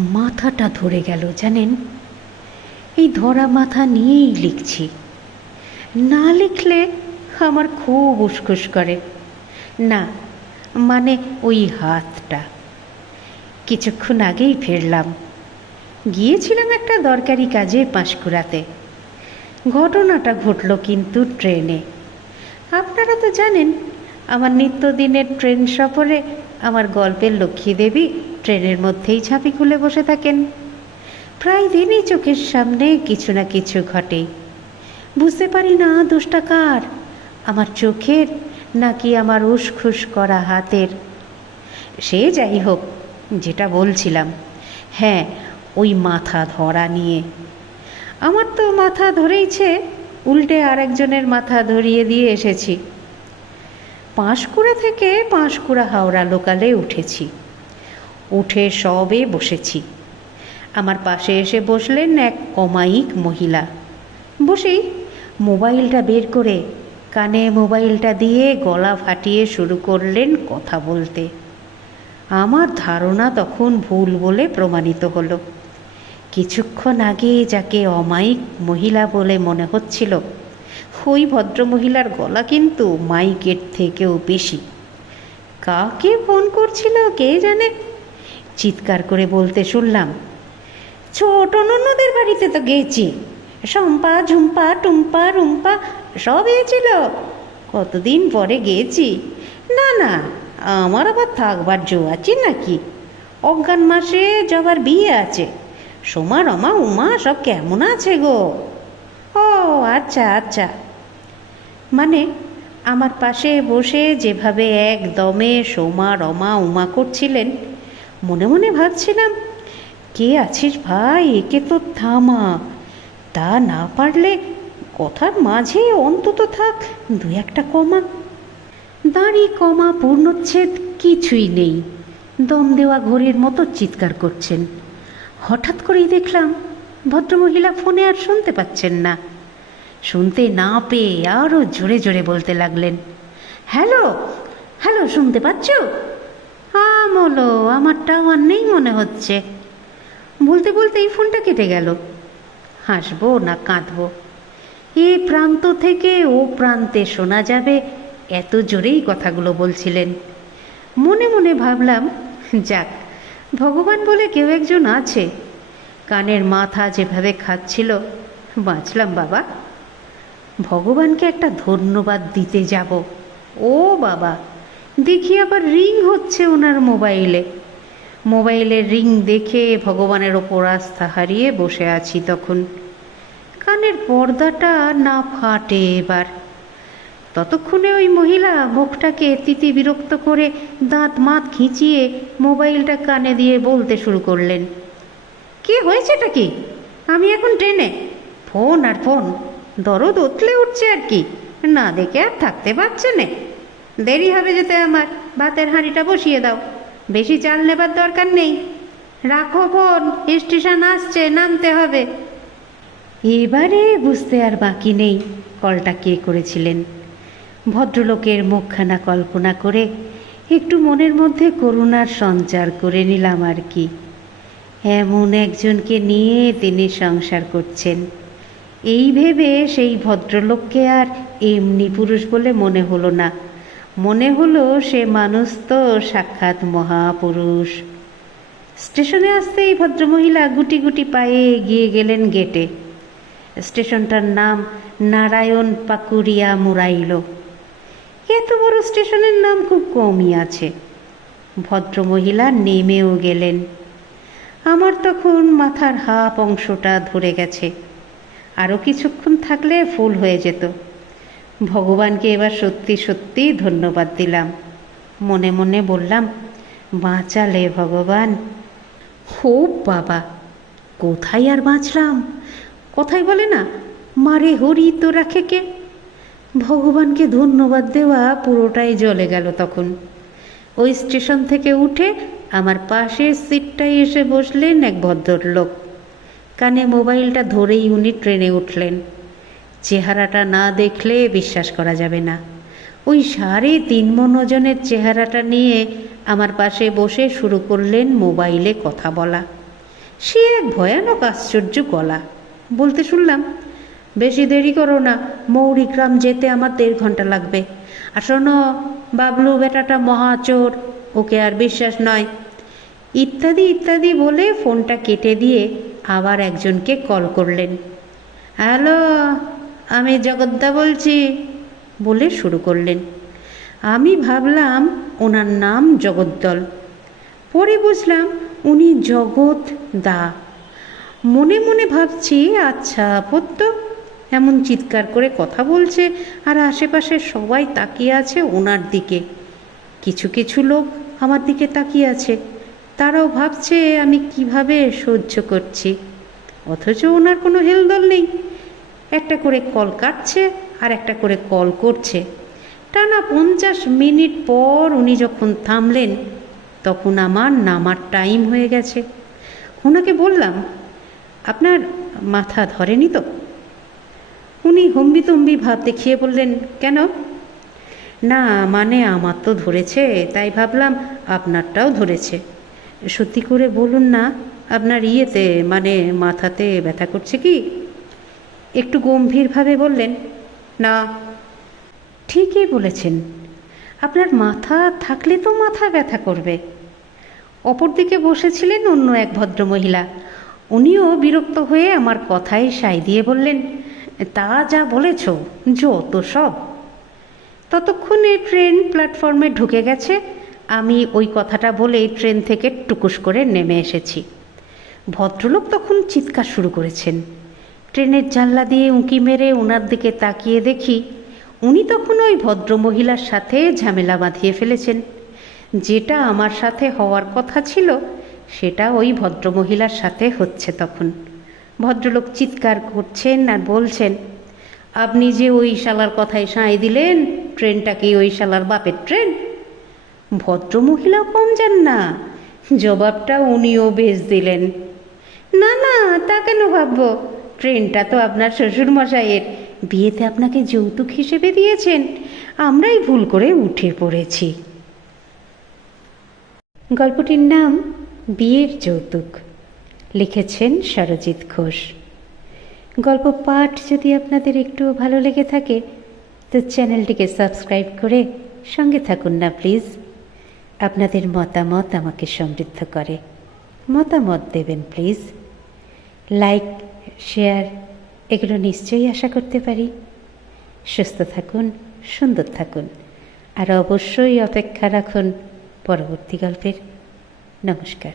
মাথাটা ধরে গেল, জানেন? এই ধরা মাথা নিয়েই লিখছি। না লিখলে আমার খুব উসখুস করে। না মানে ওই হাতটা। কিছুক্ষণ আগেই ফিরলাম। গিয়েছিলাম একটা দরকারি কাজে পাঁশকুড়াতে। ঘটনাটা ঘটল কিন্তু ট্রেনে। আপনারা তো জানেন, আমার নিত্যদিনের ট্রেন সফরে আমার গল্পের লক্ষ্মী দেবী ট্রেনের মধ্যেই ঝাঁপি খুলে বসে থাকেন। প্রায় দিনই চোখের সামনে কিছু না কিছু ঘটে। বুঝতে পারি না, দোষটা কার? আমার চোখের নাকি আমার উসখুস করা হাতের? সে যাই হোক, যেটা বলছিলাম। হ্যাঁ ওই মাথা ধরা নিয়ে। আমার তো মাথা ধরেইছে, উল্টে আরেকজনের মাথা ধরিয়ে দিয়ে এসেছি। পাঁশকুড়া থেকে পাঁশকুড়া হাওড়া লোকালে উঠেছি। উঠে সবে বসেছি। আমার পাশে এসে বসলেন এক অমায়িক মহিলা। বসেই মোবাইলটা বের করে কানে মোবাইলটা দিয়ে গলা ফাটিয়ে শুরু করলেন কথা বলতে। আমার ধারণা তখন ভুল বলে প্রমাণিত হলো। কিছুক্ষণ আগে যাকে অমায়িক মহিলা বলে মনে হচ্ছিল, ওই ভদ্রমহিলার গলা কিন্তু মাইকের থেকেও বেশি। কাকে ফোন করছিল কে জানে? চিৎকার করে বলতে শুনলাম, ছোট ননদের বাড়িতে তো গেছি, শম্পা, ঝুম্পা, টুম্পা, রুম্পা সব এসেছিল কতদিন পরে গেছি? না না, আমার আবার থাকবার জো আছে নাকি? অজ্ঞান মাসে জবার বিয়ে আছে সোমা রমা উমা, সব কেমন আছে গো? ও আচ্ছা আচ্ছা। মানে আমার পাশে বসে যেভাবে একদমে সোমা রমা উমা করছিলেন মনে মনে ভাবছিলাম, কে আছিস ভাই? একে তো থামা। তা না পারলে কথার মাঝে অন্তত থাক দু একটা কমা। দাঁড়ি কমা, পূর্ণচ্ছেদ কিছুই নেই। দম দেওয়া ঘড়ির মতো চিৎকার করছেন। হঠাৎ করেই দেখলাম, ভদ্রমহিলা ফোনে আর শুনতে পাচ্ছেন না। শুনতে না পেয়ে আরও জোরে জোরে বলতে লাগলেন, হ্যালো হ্যালো, শুনতে পাচ্ছ? আমলো আমারটাও আর নেই মনে হচ্ছে। বলতে বলতে এই ফোনটা কেটে গেল। হাসবো না কাঁদবো? এ প্রান্ত থেকে ও প্রান্তে শোনা যাবে এত জোরেই কথাগুলো বলছিলেন। মনে মনে ভাবলাম, যাক, ভগবান বলে কেউ একজন আছে। কানের মাথা যেভাবে খাচ্ছিল, বাঁচলাম বাবা। ভগবানকে একটা ধন্যবাদ দিতে যাব। ও বাবা দেখি আবার রিং হচ্ছে ওনার মোবাইলে। মোবাইলের রিং দেখে ভগবানের ওপর আস্থা হারিয়ে বসে আছি তখন। কানের পর্দাটা না ফাটে এবার। ততক্ষণে ওই মহিলা মুখটাকে তিতি বিরক্ত করে দাঁত মাত খিঁচিয়ে মোবাইলটা কানে দিয়ে বলতে শুরু করলেন, কি হয়েছেটা কি? আমি এখন ট্রেনে। ফোন আর ফোন। দরদ উতলে উঠছে আর কি। না দেখে আর থাকতে পারছে না। দেরি হবে যেতে আমার। ভাতের হাঁড়িটা বসিয়ে দাও। বেশি চাল নেবার দরকার নেই। রাখো ফোন, স্টেশন আসছে, নামতে হবে। এবারে বুঝতে আর বাকি নেই, কলটা কে করেছিলেন। ভদ্রলোকের মুখখানা কল্পনা করে একটু মনের মধ্যে করুণার সঞ্চার করে নিলাম আর কি। এমন একজনকে নিয়ে তিনি সংসার করছেন। এই ভেবে সেই ভদ্রলোককে আর এমনি পুরুষ বলে মনে হলো না। মনে হলো সে মানুষ তো সাক্ষাৎ মহাপুরুষ। স্টেশনে আসতেই ভদ্রমহিলা গুটি গুটি পায়ে এগিয়ে গেলেন গেটে। স্টেশনটার নাম নারায়ণ পাকুরিয়া মুরাইলো। এত বড় স্টেশনের নাম খুব কমই আছে। ভদ্রমহিলা নেমেও গেলেন। আমার তখন মাথার হাফ অংশটা ধরে গেছে। আরও কিছুক্ষণ থাকলে ফুল হয়ে যেত। ভগবানকে এবার সত্যি সত্যি ধন্যবাদ দিলাম। মনে মনে বললাম, বাঁচালে ভগবান। হো বাবা, কোথায় আর বাঁচলাম? কথাই বলে না, মারে হরি তো রাখে কে? ভগবানকে ধন্যবাদ দেওয়া পুরোটাই জলে গেল তখন। ওই স্টেশন থেকে উঠে আমার পাশের সিটটায় এসে বসলেন এক ভদ্রলোক। কানে মোবাইলটা ধরেই উনি ট্রেনে উঠলেন। চেহারাটা না দেখলে বিশ্বাস করা যাবে না। ওই সাড়ে তিন মন ওজনের চেহারাটা নিয়ে আমার পাশে বসে শুরু করলেন মোবাইলে কথা বলা। সে এক ভয়ানক আশ্চর্য গলা বলতে শুনলাম, বেশি দেরি করো না, মৌরিগ্রাম যেতে আমার দেড় ঘণ্টা লাগবে। আর শোনো, বাবলু বেটাটা মহাচোর, ওকে আর বিশ্বাস নয়। ইত্যাদি ইত্যাদি বলে ফোনটা কেটে দিয়ে আবার একজনকে কল করলেন। হ্যালো আমি জগদ্দা বলছি, বলে শুরু করলেন। আমি ভাবলাম ওনার নাম জগদ্দল। পরে বুঝলাম উনি জগৎ দা মনে মনে ভাবছি আচ্ছা আপত্য এমন চিৎকার করে কথা বলছে আর আশেপাশে সবাই তাকিয়ে আছে ওনার দিকে। কিছু কিছু লোক আমার দিকে তাকিয়ে আছে। তারাও ভাবছে আমি কীভাবে সহ্য করছি। অথচ ওনার কোনো হেলদল নেই। একটা করে কল কাটছে আর একটা করে কল করছে। টানা পঞ্চাশ মিনিট পর উনি যখন থামলেন, তখন আমার নামার টাইম হয়ে গেছে। ওনাকে বললাম, আপনার মাথা ধরেনি তো? উনি হম্বিতম্বি ভাব দেখিয়ে বললেন, কেন? না মানে আমার তো ধরেছে, তাই ভাবলাম আপনারটাও ধরেছে। সত্যি করে বলুন না, আপনার ইয়েতে মানে মাথাতে ব্যথা করছে কি? একটু গম্ভীরভাবে বললেন, না। ঠিকই বলেছেন। আপনার মাথা থাকলে তো মাথা ব্যথা করবে। অপরদিকে বসেছিলেন অন্য এক ভদ্রমহিলা। উনিও বিরক্ত হয়ে আমার কথায় সাই দিয়ে বললেন, তা যা বলেছ, যত সব। ততক্ষণে ট্রেন প্ল্যাটফর্মে ঢুকে গেছে। আমি ওই কথাটা বলেই ট্রেন থেকে টুকুস করে নেমে এসেছি। ভদ্রলোক তখন চিৎকার শুরু করেছেন। ট্রেনের জানলা দিয়ে উঁকি মেরে ওনার দিকে তাকিয়ে দেখি উনি তখন ওই ভদ্রমহিলার সাথে ঝামেলা বাঁধিয়ে ফেলেছেন। যেটা আমার সাথে হওয়ার কথা ছিল, সেটা ওই ভদ্রমহিলার সাথে হচ্ছে তখন। ভদ্রলোক চিৎকার করছেন আর বলছেন, আপনি যে ওই শালার কথায় সাঁই দিলেন, ট্রেনটা কি ওই শালার বাপের ট্রেন? ভদ্রমহিলাও কম যান না, জবাবটা উনিও বেশ দিলেন। না না, তা কেন ভাববো? ট্রেনটা তো আপনার শ্বশুর মশাইয়ের বিয়েতে আপনাকে যৌতুক হিসেবে দিয়েছেন। আমরাই ভুল করে উঠে পড়েছি। গল্পটির নাম, বিয়ের যৌতুক। লিখেছেন সরজিৎ ঘোষ। গল্প পাঠ যদি আপনাদের একটু ভালো লেগে থাকে, তো চ্যানেলটিকে সাবস্ক্রাইব করে সঙ্গে থাকুন না, প্লিজ। আপনাদের মতামত আমাকে সমৃদ্ধ করে। মতামত দেবেন, প্লিজ। লাইক শেয়ার, এগুলো নিশ্চয়ই আশা করতে পারি। সুস্থ থাকুন, সুন্দর থাকুন, আর অবশ্যই অপেক্ষা রাখুন পরবর্তী গল্পের। নমস্কার।